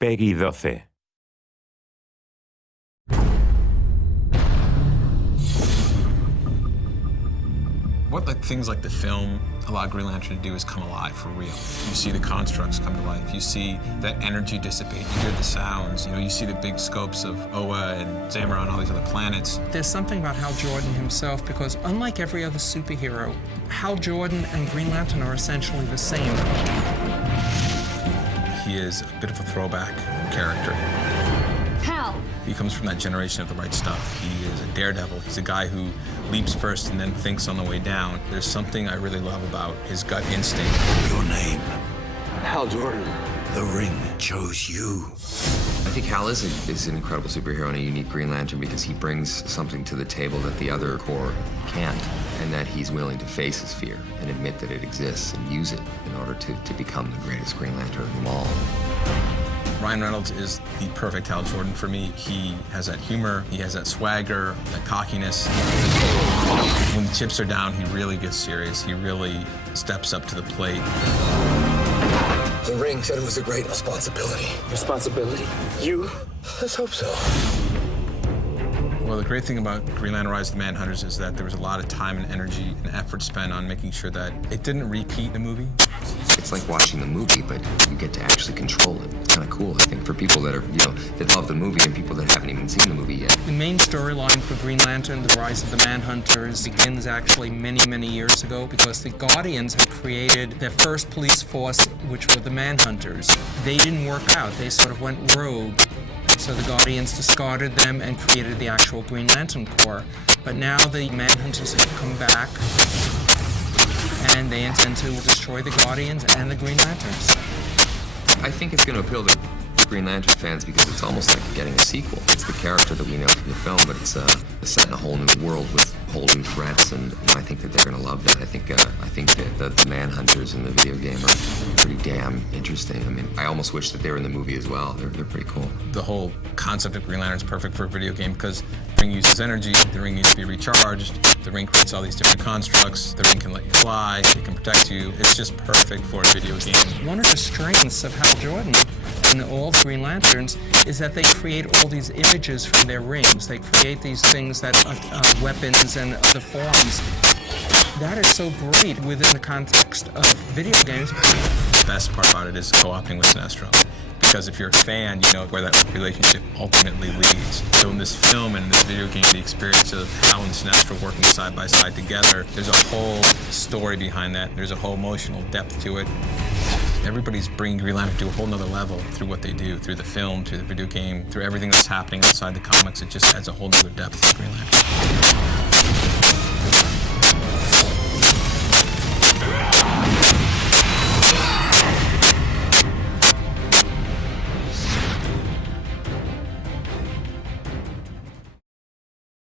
Peggy 12. What things like the film allow Green Lantern to do is come alive for real. You see the constructs come to life. You see that energy dissipate. You hear the sounds. You see the big scopes of Oa and Zamora and all these other planets. There's something about Hal Jordan himself, because unlike every other superhero, Hal Jordan and Green Lantern are essentially the same. He is a bit of a throwback character. Hal! He comes from that generation of the right stuff. He is a daredevil. He's a guy who leaps first and then thinks on the way down. There's something I really love about his gut instinct. Your name? Hal Jordan. The ring chose you. I think Hal is an incredible superhero and a unique Green Lantern because he brings something to the table that the other Corps can't, and that he's willing to face his fear and admit that it exists and use it in order to become the greatest Green Lantern of them all. Ryan Reynolds is the perfect Hal Jordan for me. He has that humor, he has that swagger, that cockiness. When the chips are down, he really gets serious. He really steps up to the plate. The ring said it was a great responsibility. Responsibility? You? Let's hope so. Well, the great thing about Green Lantern Rise of the Manhunters is that there was a lot of time and energy and effort spent on making sure that it didn't repeat the movie. It's like watching the movie, but you get to actually control it. It's kind of cool, I think, for people that are, that love the movie and people that haven't even seen the movie yet. The main storyline for Green Lantern, The Rise of the Manhunters, begins actually many, many years ago because the Guardians had created their first police force, which were the Manhunters. They didn't work out. They sort of went rogue. So the Guardians discarded them and created the actual Green Lantern Corps. But now the Manhunters have come back, and they intend to destroy the Guardians and the Green Lanterns. I think it's going to appeal to Green Lantern fans because it's almost like getting a sequel. It's the character that we know from the film, but it's set in a whole new world with whole new threats, and I think that they're going to love that. I think that the Manhunters in the video game are pretty damn interesting. I mean, I almost wish that they were in the movie as well. They're pretty cool. The whole concept of Green Lantern is perfect for a video game because the ring uses energy, the ring needs to be recharged, the ring creates all these different constructs, the ring can let you fly, it can protect you. It's just perfect for a video game. One of the strengths of Hal Jordan and all the Green Lanterns is that they create all these images from their rings. They create these things that are weapons and other forms. That is so great within the context of video games. The best part about it is co-oping with Sinestro. Because if you're a fan, you know where that relationship ultimately leads. So in this film and in this video game, the experience of Hal and Sinestro working side by side together, there's a whole story behind that. There's a whole emotional depth to it. Everybody's bringing Green Lantern to a whole nother level through what they do, through the film, through the video game, through everything that's happening outside the comics. It just adds a whole nother depth to Green Lantern.